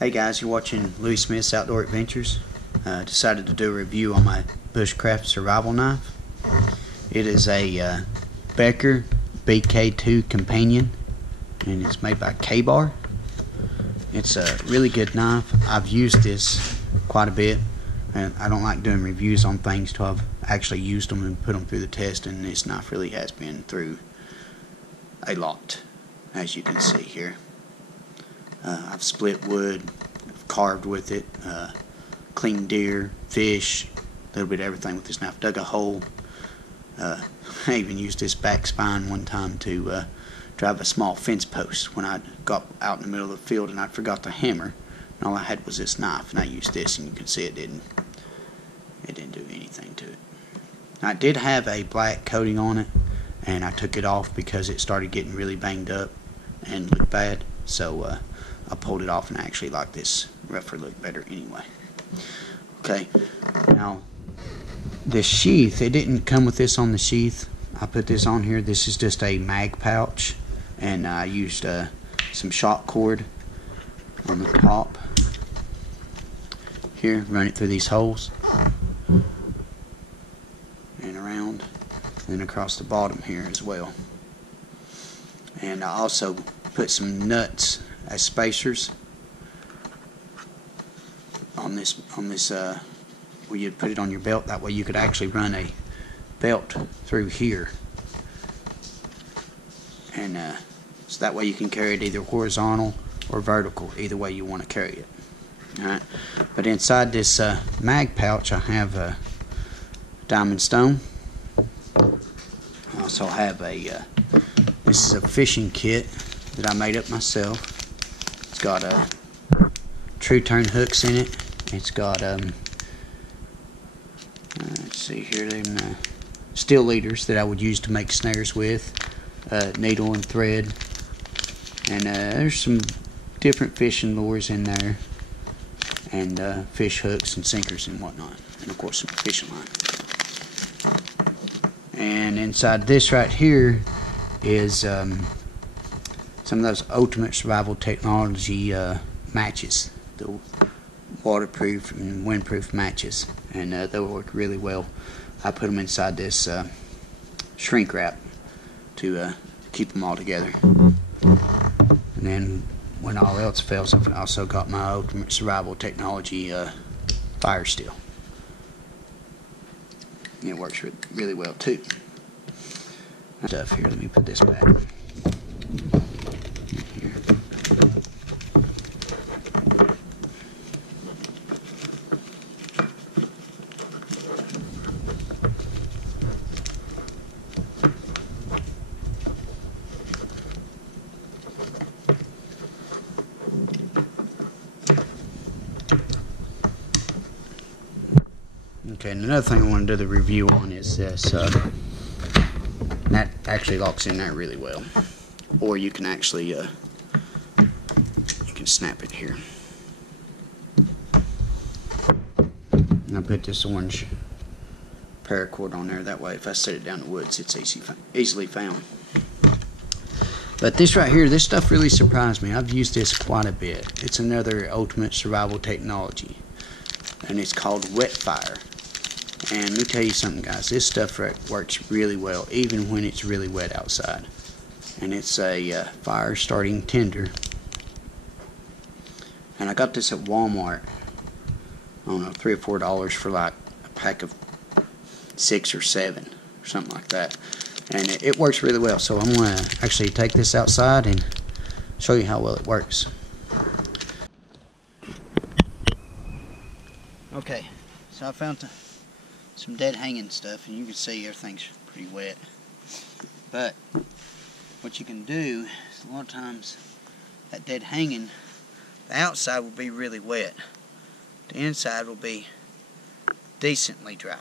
Hey guys, you're watching Louis Smith's Outdoor Adventures. Decided to do a review on my bushcraft survival knife. It is a Becker BK2 companion, and it's made by Kabar. It's a really good knife. I've used this quite a bit, and I don't like doing reviews on things till I've actually used them and put them through the test, and this knife really has been through a lot, as you can see here. I've split wood, I've carved with it, cleaned deer, fish, a little bit of everything with this knife. Dug a hole. I even used this back spine one time to drive a small fence post when I got out in the middle of the field and I forgot the hammer, and all I had was this knife, and I used this, and you can see it didn't do anything to it. I did have a black coating on it, and I took it off because it started getting really banged up and looked bad, so I pulled it off, and I actually like this rougher look better anyway. Okay, now this sheath, it didn't come with this on the sheath. I put this on here. This is just a mag pouch, and I used some shock cord on the top here, run it through these holes and around, and then across the bottom here as well. And I also put some nuts as spacers on this where you'd put it on your belt. That way you could actually run a belt through here, and so that way you can carry it either horizontal or vertical, either way you want to carry it. Alright, but inside this mag pouch I have a diamond stone. I also have this is a fishing kit that I made up myself. It's got true turn hooks in it. It's got let's see here, them steel leaders that I would use to make snares with, needle and thread, and there's some different fishing lures in there, and fish hooks and sinkers and whatnot, and of course some fishing line. And inside this right here is some of those ultimate survival technology matches, the waterproof and windproof matches, and they'll work really well. I put them inside this shrink wrap to keep them all together. And then when all else fails, I've also got my ultimate survival technology fire steel. It works really well too. Stuff here. Let me put this back. Here. Okay, and another thing I want to do the review on is this. That actually locks in there really well, or you can actually you can snap it here. And I put this orange paracord on there. That way, if I set it down in the woods, it's easily found. But this right here, this stuff really surprised me. I've used this quite a bit. It's another ultimate survival technology, and it's called wetfire. And let me tell you something, guys, this stuff works really well even when it's really wet outside. And it's a fire starting tinder, and I got this at Walmart, I don't know, $3 or $4 for like a pack of 6 or 7 or something like that. And it works really well. So I'm going to actually take this outside and show you how well it works. Okay, so I found some dead hanging stuff, and you can see everything's pretty wet. But what you can do is, a lot of times that dead hanging, the outside will be really wet, the inside will be decently dry,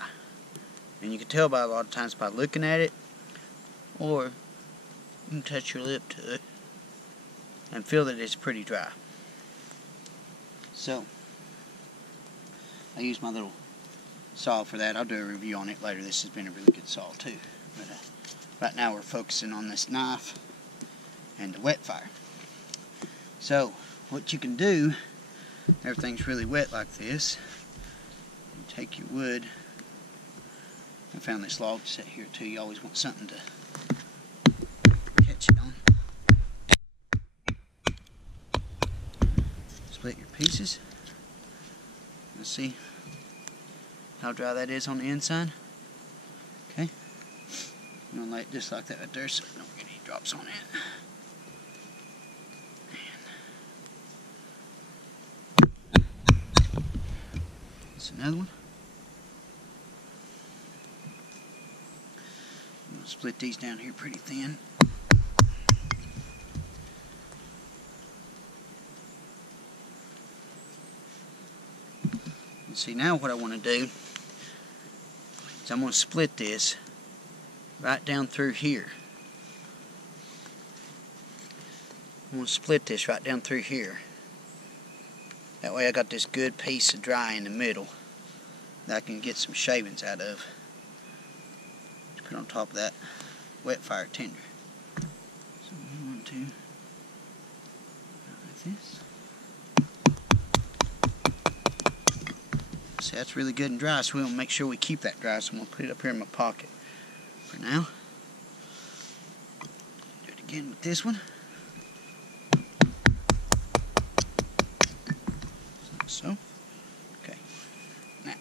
and you can tell by a lot of times by looking at it, or you can touch your lip to it and feel that it's pretty dry. So I use my little saw for that. I'll do a review on it later. This has been a really good saw too. But right now we're focusing on this knife and the wetfire. So what you can do everything's really wet like this, you take your wood. I found this log set here too. You always want something to catch it on. Split your pieces. Let's see how dry that is on the inside. Okay. I'm gonna lay it just like that right there so I don't get any drops on it. That's another one. I'm gonna split these down here pretty thin. And see, now what I want to do is I'm going to split this right down through here. I'm going to split this right down through here. That way I got this good piece of dry in the middle that I can get some shavings out of to put on top of that wet fire tinder. So we want to like this. See, that's really good and dry, so we want to make sure we keep that dry, so I'm going to put it up here in my pocket for now. Do it again with this one. So, okay, now.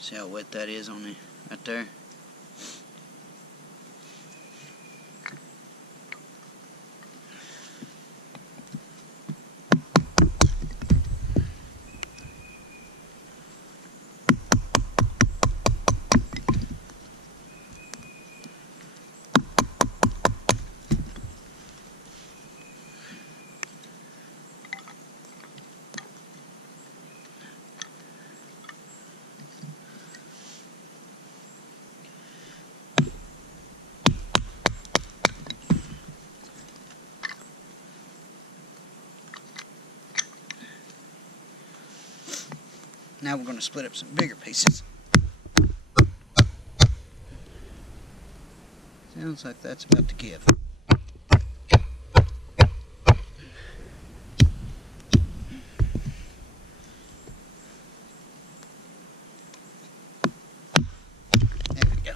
See how wet that is on the right there? Now we're going to split up some bigger pieces. Sounds like that's about to give. There we go.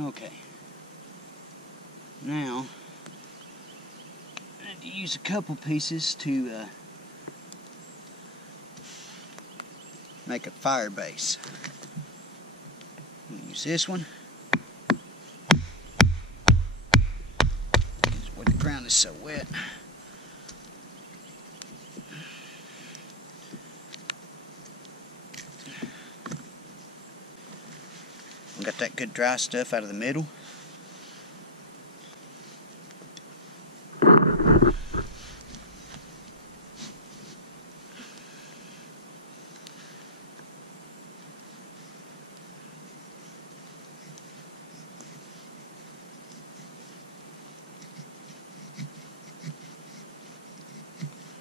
Okay, now I need to use a couple pieces to make a fire base. I'm going to use this one because where the ground is so wet. Got that good dry stuff out of the middle.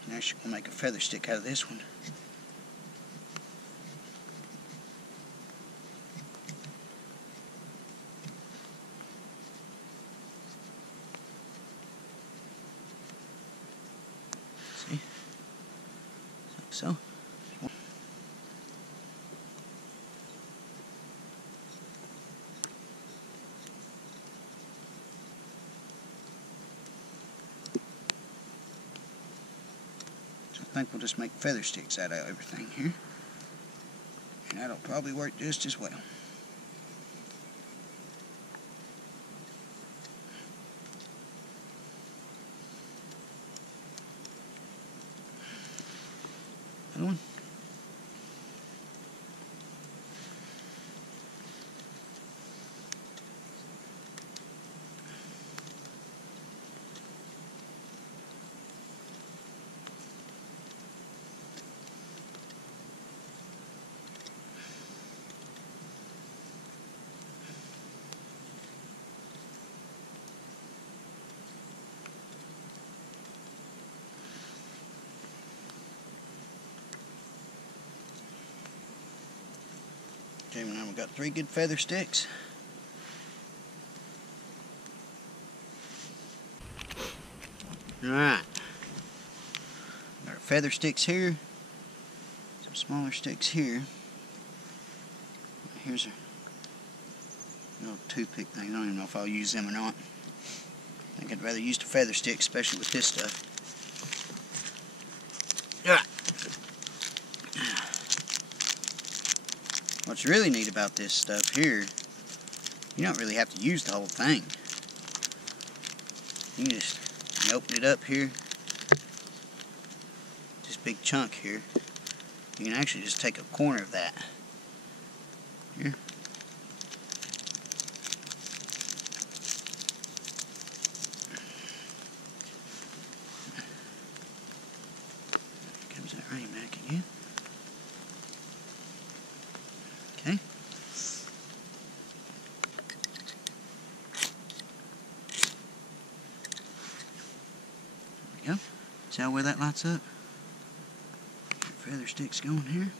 Now she's going to make a feather stick out of this one. so. I think we'll just make feather sticks out of everything here, and that'll probably work just as well. Another one. Okay, now we've got 3 good feather sticks. Alright. Got our feather sticks here. Some smaller sticks here. Here's a little toothpick thing. I don't even know if I'll use them or not. I think I'd rather use the feather stick, especially with this stuff. What's really neat about this stuff here, you don't really have to use the whole thing. You can just open it up here, this big chunk here. You can actually just take a corner of that here. Here comes that rain back again. Okay. There we go. See how well that lights up? Feather sticks going here.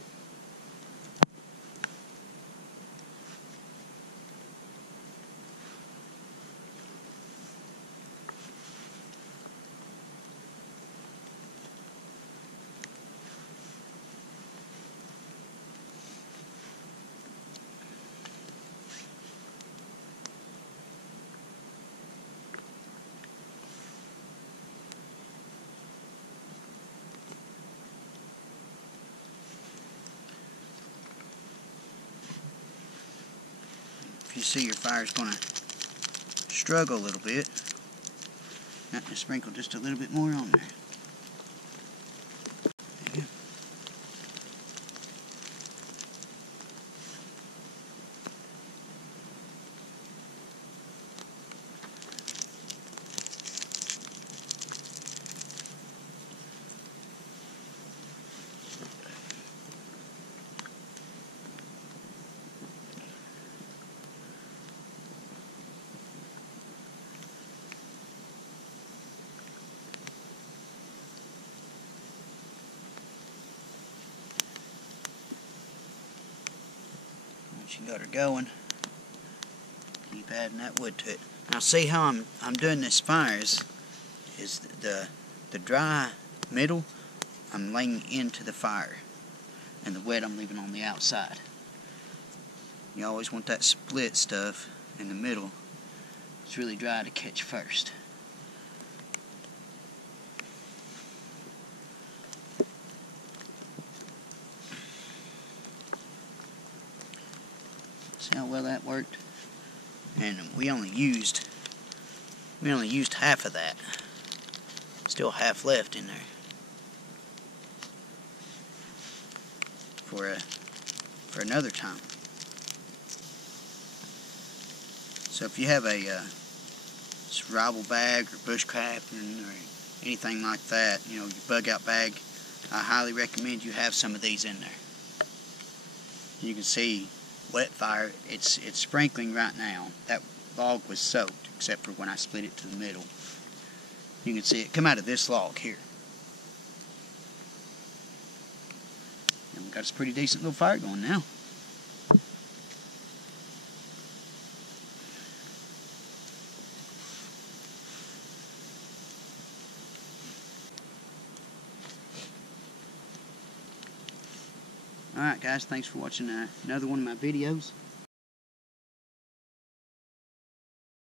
If you see your fire's going to struggle a little bit, I'm going to sprinkle just a little bit more on there. There you go. Once you got her going, keep adding that wood to it. Now see how I'm doing this fire is the dry middle I'm laying into the fire, and the wet I'm leaving on the outside. You always want that split stuff in the middle. It's really dry to catch first. See how well that worked? And we only used half of that. Still half left in there for another time. So if you have a survival bag or bushcrafting or anything like that, you know, your bug out bag, I highly recommend you have some of these in there. You can see wet fire, it's sprinkling right now. That log was soaked except for when I split it to the middle. You can see it come out of this log here. And we've got this pretty decent little fire going now. Alright guys, thanks for watching another one of my videos.